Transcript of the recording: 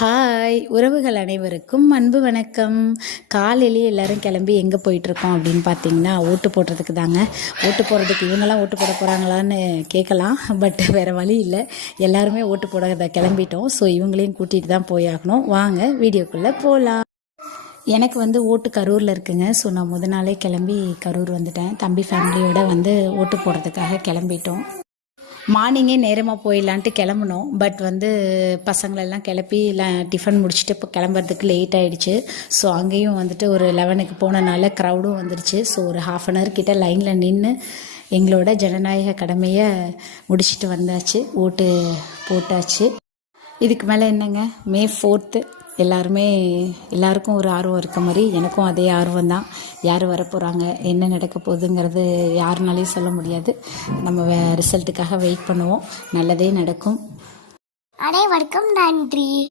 Hi உறவுகள் அனைவருக்கும் அன்பு வணக்கம். காலையிலேயே எல்லோரும் கிளம்பி எங்கே போயிட்டுருக்கோம் அப்படின்னு பார்த்தீங்கன்னா, ஓட்டு போடுறதுக்கு தாங்க. ஓட்டு போடுறதுக்கு இவங்கெல்லாம் ஓட்டு போட போகிறாங்களான்னு கேட்கலாம், பட் வேறு வழி இல்லை. எல்லாருமே ஓட்டு போட கிளம்பிட்டோம். ஸோ இவங்களையும் கூட்டிகிட்டு தான் போயாகணும். வாங்க வீடியோக்குள்ளே போகலாம். எனக்கு ஓட்டு கரூரில் இருக்குங்க. ஸோ நான் நாளே கிளம்பி கரூர் வந்துட்டேன். தம்பி ஃபேமிலியோடு ஓட்டு போடுறதுக்காக கிளம்பிட்டோம். மார்னிங்கே நேரமாக போயிடலான்ட்டு கிளம்புனோம். பட் பசங்களெல்லாம் கிளப்பி டிஃபன் முடிச்சுட்டு இப்போ கிளம்புறதுக்கு லேட் ஆகிடுச்சு. ஸோ அங்கேயும் ஒரு 11க்கு போனனால க்ரௌடும் வந்துடுச்சு. ஸோ ஒரு ½ கிட்ட லைனில் நின்று எங்களோட ஜனநாயக கடமையை முடிச்சுட்டு வந்தாச்சு. ஓட்டு போட்டாச்சு. இதுக்கு மேலே என்னங்க, May 4th எல்லாருக்கும் ஒரு ஆர்வம் இருக்க மாதிரி எனக்கும் அதே ஆர்வம் தான். யார் வரப்போகிறாங்க, என்ன நடக்க போகுதுங்கிறது யாருனாலையும் சொல்ல முடியாது. நம்ம ரிசல்ட்டுக்காக வெயிட் பண்ணுவோம். நல்லதே நடக்கும். அனைவருக்கும் நன்றி.